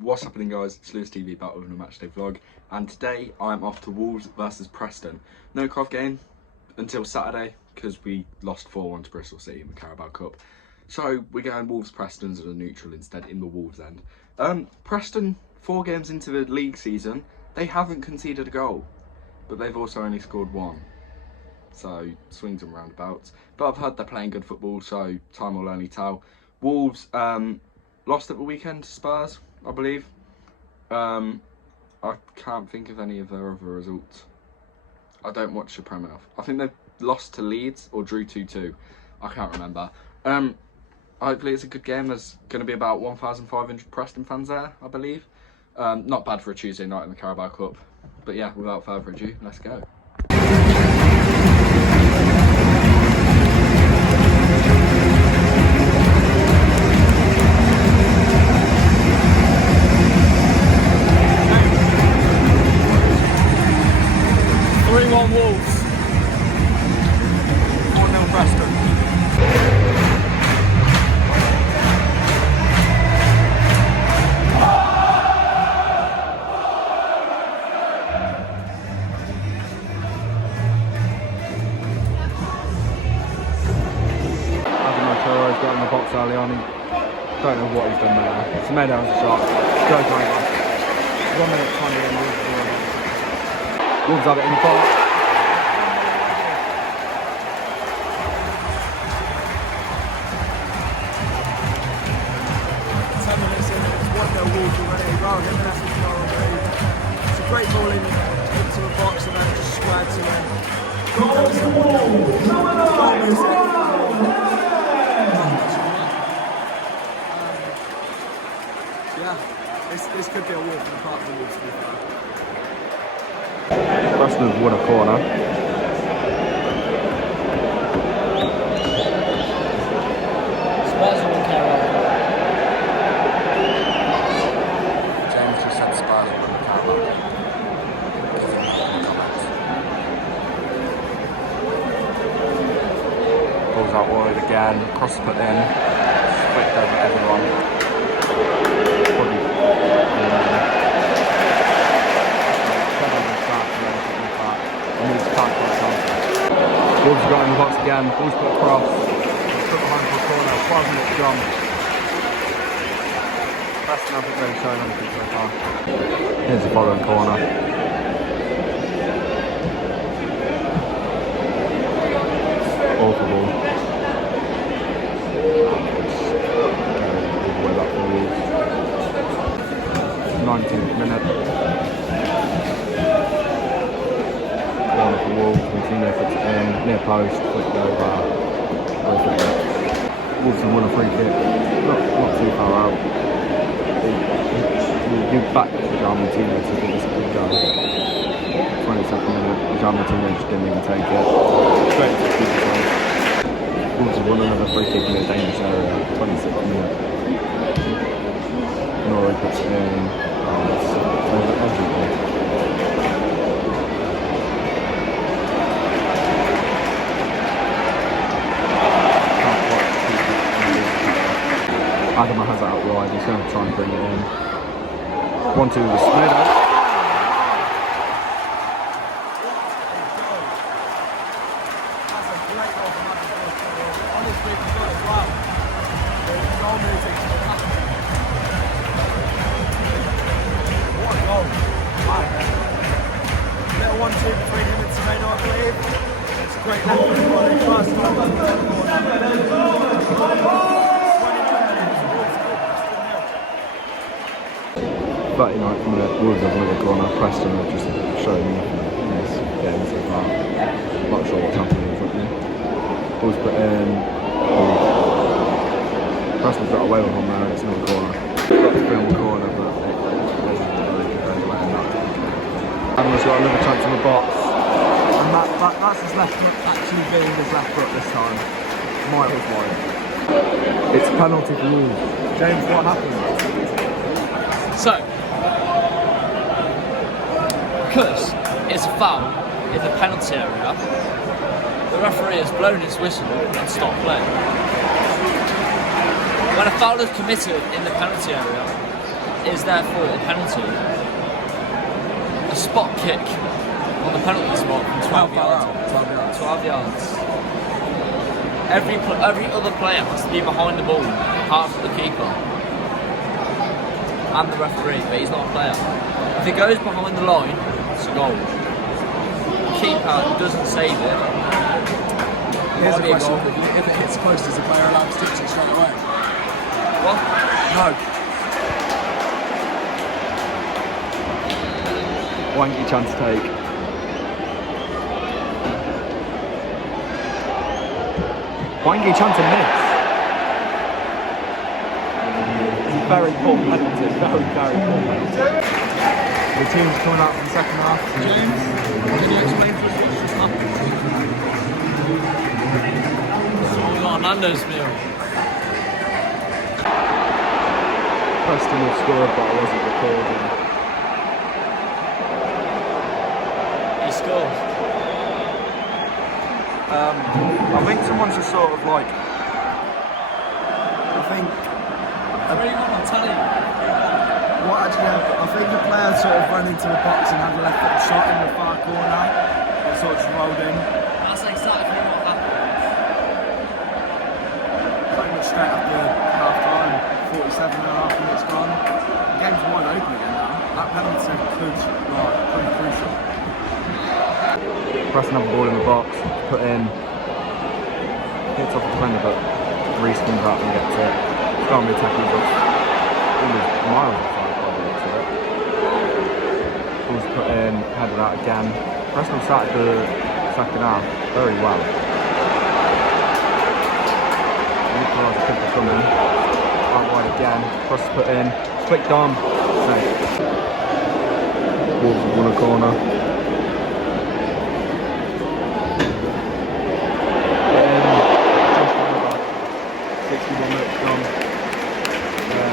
What's happening, guys? It's Lewis TV back with a Matchday vlog, and today I'm off to Wolves versus Preston. No COV game until Saturday because we lost 4-1 to Bristol City in the Carabao Cup. So we're going Wolves Preston's at a neutral instead in the Wolves end. Preston, 4 games into the league season, they haven't conceded a goal, but they've also only scored 1. So swings and roundabouts. But I've heard they're playing good football, so time will only tell. Wolves lost at the weekend to Spurs, I believe. I can't think of any of their other results. I don't watch the Premier enough. I think they've lost to Leeds or drew 2-2. I can't remember. Hopefully it's a good game. There's going to be about 1,500 Preston fans there, I believe. Not bad for a Tuesday night in the Carabao Cup. But yeah, without further ado, let's go. 3-1 Wolves. 4-0 Preston. Traore's got in the box early on. Don't know what he's done there. It's made out of a shot. Goes over. 1 minute 20 and Wolves have it in the box. 10 minutes in, it's 1-0 Wolves already. Well, him and Essex already. It's a great ball into the box and then it just squared to him. Yeah, this could be a walk in the park for Wolves to be fair. Preston have won a corner. Spurs are on Carabao. James just said Spurs won the Carabao. Balls out wide again, cross put in, flicked over everyone. Wolves got in the box again, ball's put across, put behind for a corner, 12-minute jump. Preston haven't really shown anything so far. Here's the following corner. Awful ball. All the way back for Wolves. 19th minute. Corner for Wolves, Martino puts it in, near post, flicked over, Wolves have won a free kick, not too far out. We'll give back to Martino to think it's a good goal. 22nd minute, Martino just didn't even take it. Straight to the keeper's place. Wolves have won another free kick in a dangerous area, 26th minute. Traore puts it in, it's over everywhere. Adam has it out wide, he's going to try and bring it in. 1-2 with the Smith. What a goal. Wow. Little 1-2 between him and Tomato, I believe. It's a great left foot volley, first time. 39th minute, Wolves have another corner. Preston have just shown nothing in this game so far. Not sure what's happening in front of me. Wolves put in. Preston's got away with one there, and it's another corner. Got to film the corner, but they could only let him out. Adam's got another chance in the box. And that's his left foot actually being his left foot this time. Might was wide. It's a penalty for Wolves. James, what happened? So, because it's a foul in the penalty area, the referee has blown his whistle and stopped play. When a foul is committed in the penalty area, is therefore a penalty. A spot kick on the penalty spot from 12 yards. 12 yards. Every other player has to be behind the ball, apart from the keeper and the referee, but he's not a player. If it goes behind the line, it's a goal. The keeper doesn't save it. Here's a question: if it hits post, is the player allowed to touch it straight away? What? No. Wanky chance to take. Wanky chance to miss. Very poor penalty, very poor penalty. The team's coming out for the second half. James, can you explain to us what's just happened? So we got Nando's meal. Preston have scored, but I wasn't recording. He scored. I think someone's just sort of like. I think 3-1, I'm telling you. what actually happened. I think the player sort of ran into the box and had a left foot shot in the far corner. It sort of just rolled in. That's exactly what happened. Pretty much straight after half time. 47.5 minutes gone. The game's wide open again now. That penalty could be crucial. Preston have the ball in the box, put in, hits off the defender, but Reece comes out and gets it. Can't be attacking, but almost miles outside by the looks of it. Ball's put in, headed out again. Preston started the second half very well. Nicolas could be coming. Out wide again, cross put in, flicked on, safe. Wolves have won a corner. 61 minutes gone.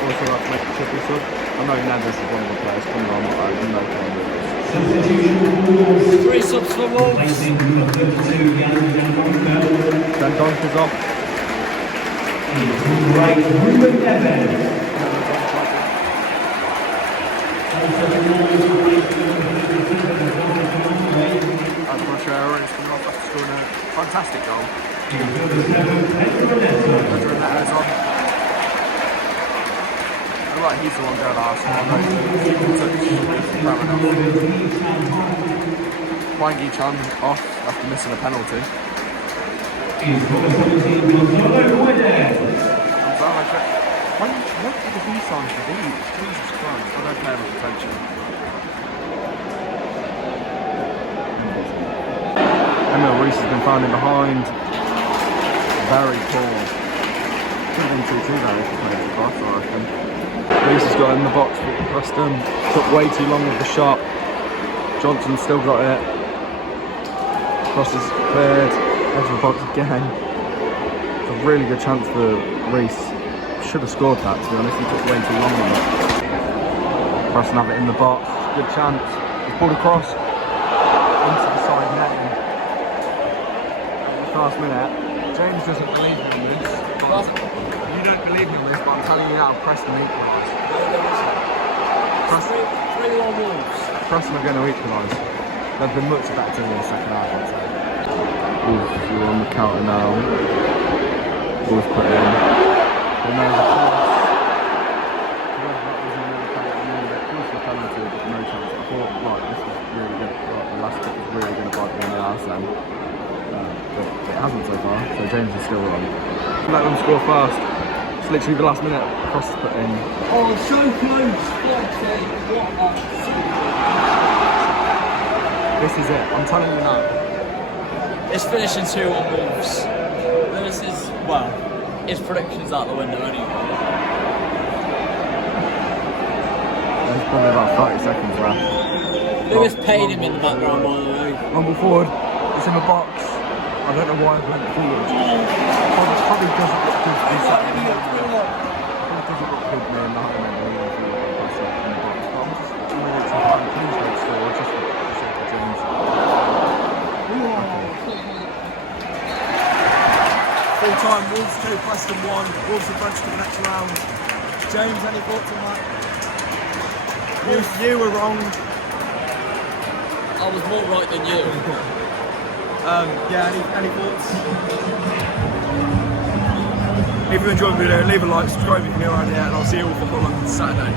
Also like to make a triple sub. I know Nando's is one of the players coming on, but I didn't know if 3 subs for Wolves. Dan Donker's off. Traore is coming off after scoring a fantastic goal. Like he's the one going to Arsenal. Wangy Chan off after missing a penalty. What did he sign for these? Jesus Christ, I don't pay enough attention. Emil Reece has been found in behind. Very poor. Could have been 2-2 there if he played the cross, I reckon. Reece has got in the box for Preston. Took way too long with the shot. Johnson still got it. Cross is cleared. Edge of the box again. It's a really good chance for Reece. Should have scored that, to be honest. He took way too long on it. Preston have it in the box. Good chance. He's pulled across into the side netting. Last minute. James doesn't believe me on this. You don't believe me on this, but I'm telling you now, Preston equalise. Preston 3-1 Wolves. Preston are going to equalise. They've been much better in the second half, I'd say. Wolves are on the counter now. Wolves put in. Then there's a cross. That was in the penalty, but no chance. I thought, right, this was really good. Right, the last kick was really going to bite me in the arse then. But it hasn't so far, so James is still on. Let them score fast. It's literally the last minute. Cross is put in. Oh, so close! What This is it. I'm telling you now. It's finishing 2-1 Wolves. Lewis is, well, his prediction's out the window anyway. There's probably about 30 seconds left. Lewis paid him in the background, by the way. Rumble forward. It's in the box. I don't know why I went forward. Probably doesn't look good to be sat in the box. Probably doesn't look good man. I don't know why I sat in the box. But I'm just doing it to find a clean straight score just for the sake of James. Full time, Wolves 2, Preston 1. Wolves advance to the next round. James, any thoughts on that? You were wrong. I was more right than you. Yeah, any thoughts? If you enjoyed the video, leave a like, subscribe if you're new around here, and I'll see you all for Holland Saturday.